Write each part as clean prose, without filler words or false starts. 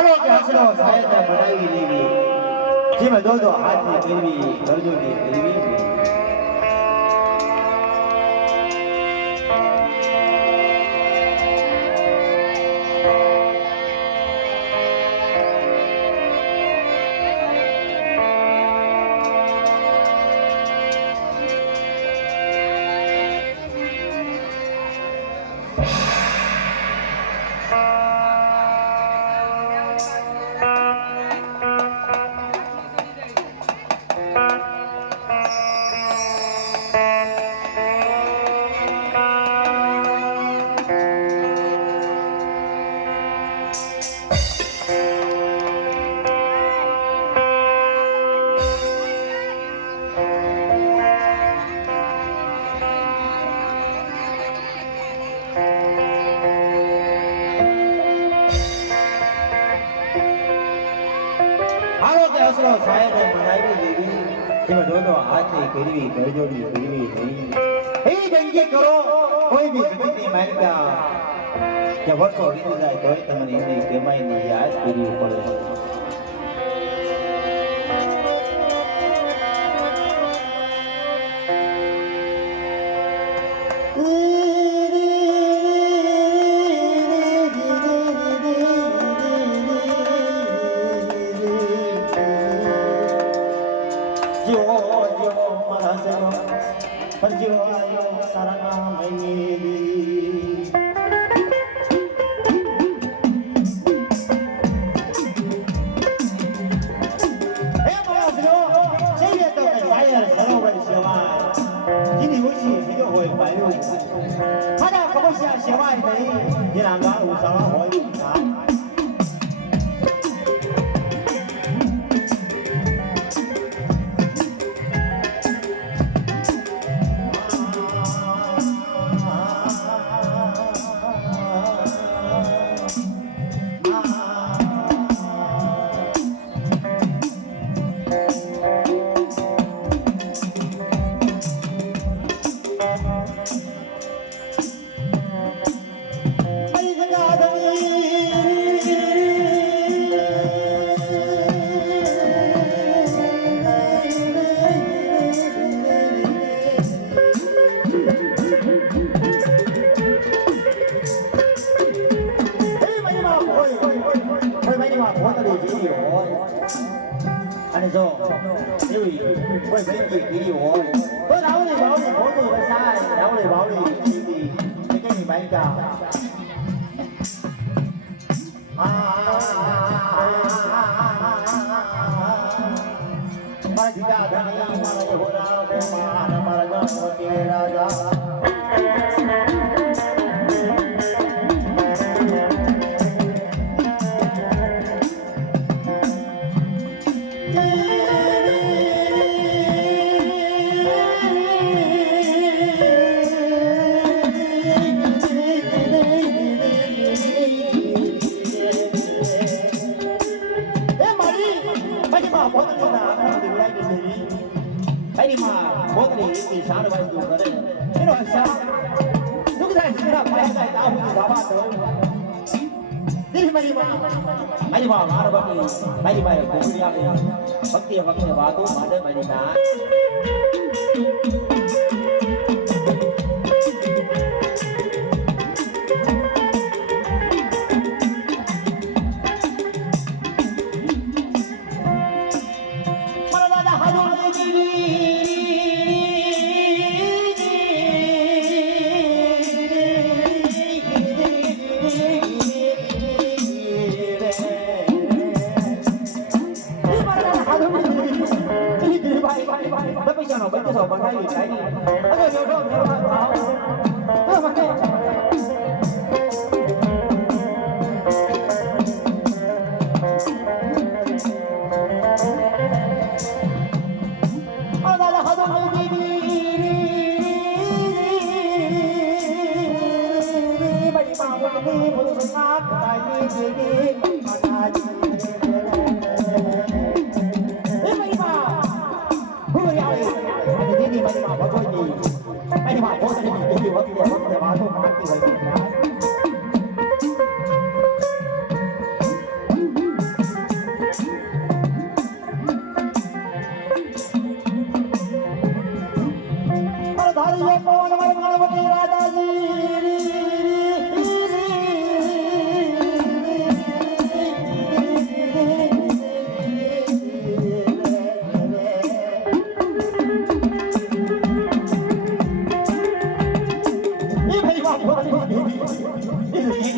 હાલો કે હસડો સાહેબને બનાવી લેવી જેમાં દોડો હાથની ફેરવી ગરજોની ફેરવી હસડો સાહેબને બનાવી લેવી જેમાં દોડો હાથની ફેરવી ગરજોની ફેરવી નહીં હે જંગી કરો કોઈ બી જગતની માલિકા કે વર્ષો વીતી જાય તોય તમને એની કેમાઈની યાદ કરવી પડે અને જો એવી કોઈ ભાઈ ગીરી હોય તો રાવળી વાવળી ભોતો રસાય રાવળી વાવળી ગીરી કેની બાઈકા મારા દીદા ધણી મારા હોરા મારા ગણપતિ રાજા મારી માં મારા બાપી મારી મારે ગોળી આવે ભક્તિ વખતે વાતો માટે મારી માં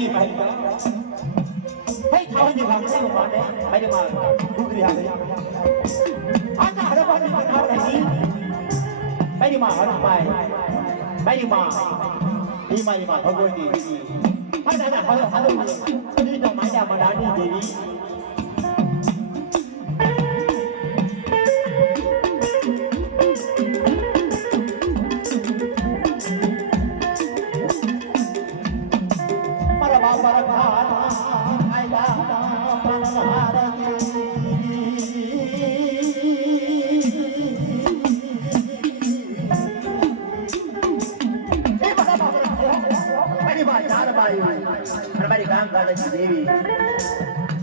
ဒီမိုင်းကဟဲ့ထောင်းဒီကောင်လေးကိုပါနဲ့အဲ့ဒီမှာဘုရားလေးအားသာရပါနေမှာထားတယ်ဒီအဲ့ဒီမှာဟောပိုင်အဲ့ဒီမှာဒီမိုင်းမှာဘုရားဒီဟာဒါဟောလို့ဒီတော့မိုင်းရမလာနေပြီ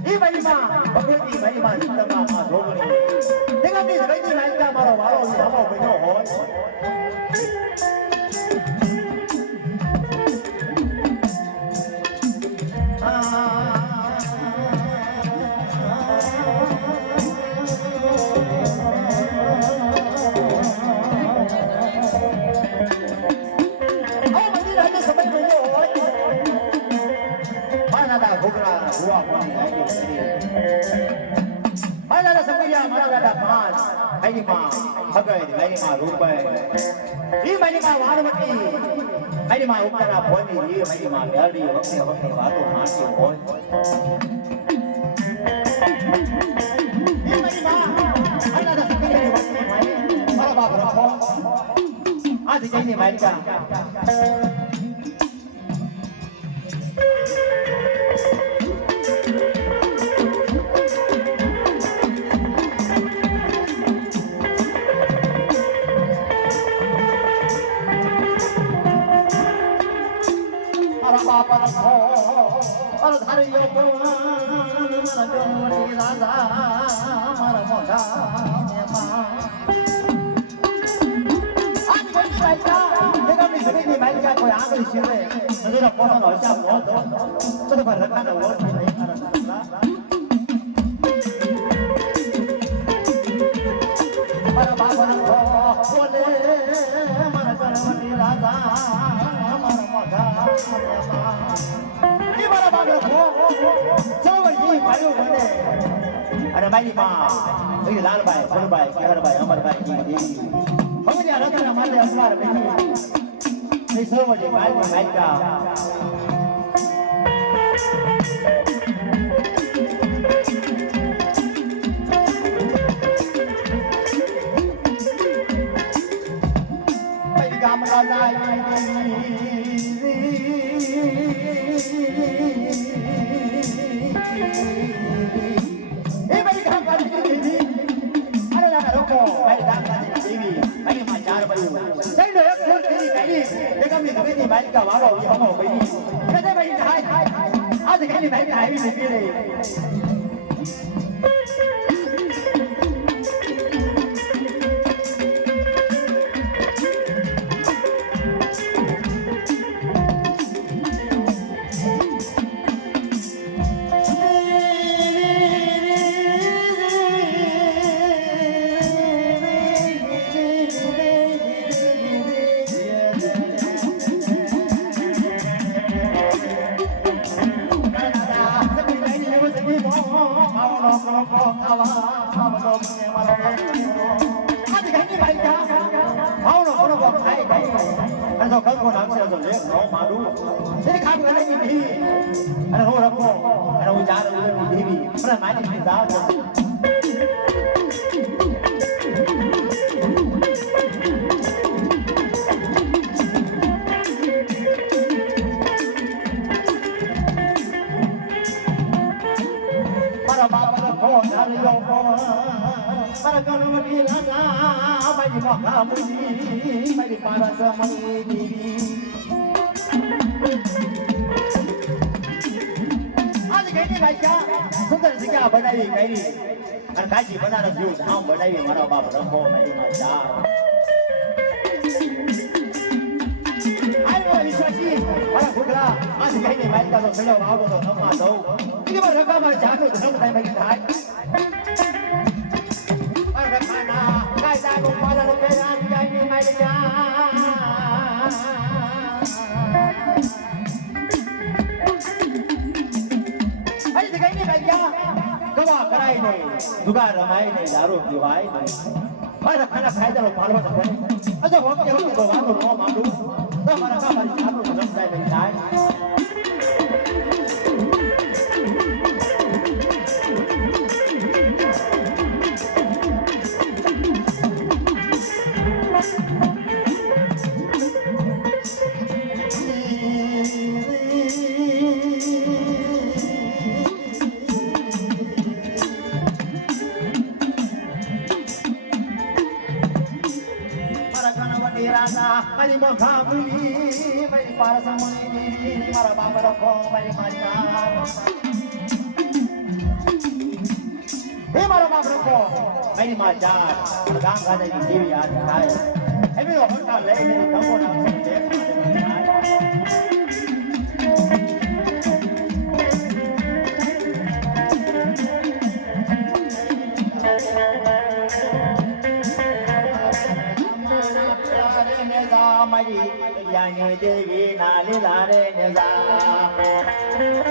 ဒီမိုင်းမှာဘုရားဒီမိုင်းမှာစတမမှာတော့ဘယ်ဒီကနေ့စပိတ်ဒီမိုင်းကမှာတော့ဘာလို့ဆောင်းဖို့ဘယ်တော့ဟောအဲ့ဒီမှာဟုတ်ကဲ့ဒီမိုင်းမှာရိုးပဲဒီမိုင်းမှာဝါရမတိအဲ့ဒီမှာဥပ္ပဒါဘောနေကြီးမိုင်းမှာဗျာဒီဟုတ်တယ်ဘာလို့မှာစီဘောဒီမိုင်းမှာအဲ့ဒါစကိရဝတ်နေမိုင်းဘာဘာဘောအားဒီကိနေမိုင်းကIni mah, ini lalu baik, lalu baik, kita baik, amat baik ini. Kamu jangan lupa nama dia semua ini. Ini semua jadi baik, baik kah? Baik kamu lalai. Cái máy cả báo rồi không có gì cái máy hai thì cái máy này thì kia này Anh không có nắng sẽ rồi đấy, nó mà đúng. Thế thì không có cái gì đi. Anh không có đâu, anh không giá đâu đi đi. Nó là máy thì mình giá cho. Para para ko na yo ko. Para ko no di la la, mai di mo ka mu di, mai di para sa mai di. Ani cái này cha, không cần gì cả bên đây cái gì. Anh cái gì bên đây là view, không bên đây mà đâu ba ba ko mai di ma cha. Ai ơi sao chi, para ko la, ani cái này mai ka so selo áo rồi nó mà đâu. Cái mà nó mà cha được nó phải mai thái. Cái ta cũng phải là cái anh trai như mày cha. રમાય નહીં દુગા રમાય નહીં દારૂ પીવાય નહીં મારા ખાના ફાયદાનો પાલવા તો પડે અજો વખતે વખતે વાતો ન માંડું તમારા કામની આપણું રમતાય નહીં થાય મારી મોખામલી મારી પારસમણી મારા બાપ રખો મારી માતા હે મારા બાપ રખો મારી માતા ગામ ગાદાની દેવી યાદ થાય એમે હોટા લઈને ધમો નામ મારી યાની દેવી નાલી લારે ને જા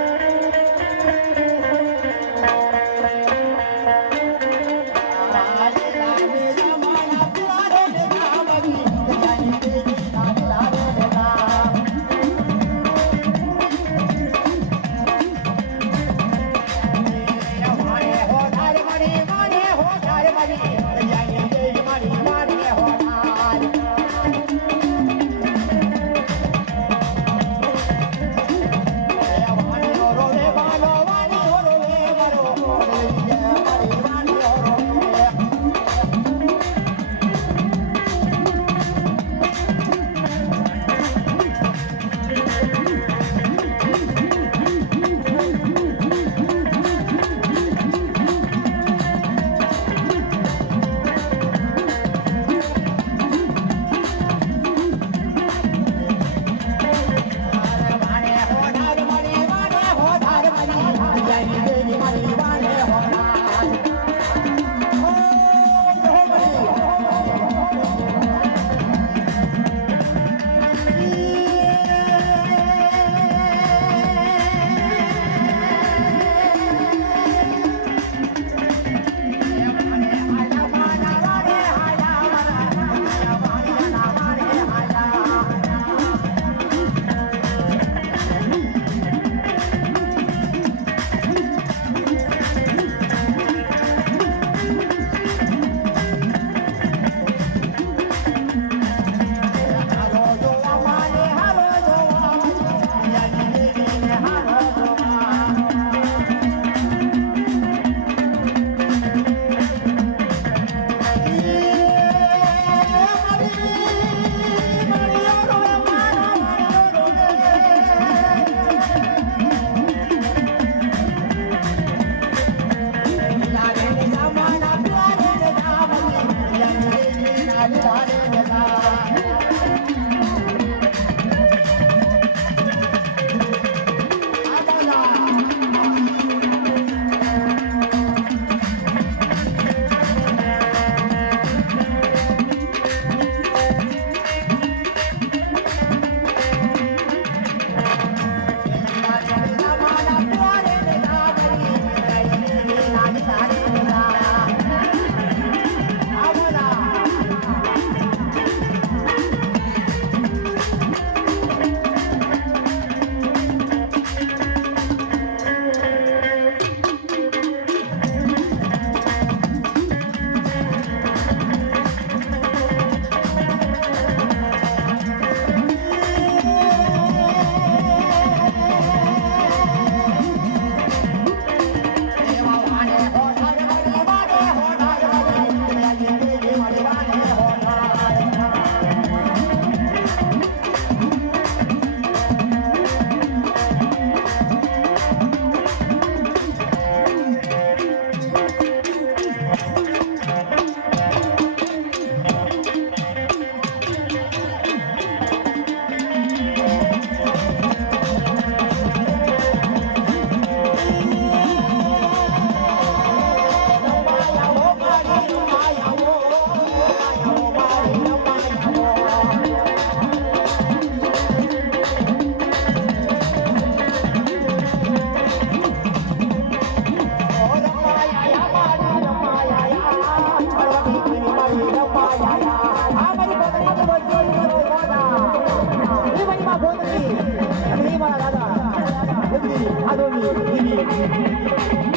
아동이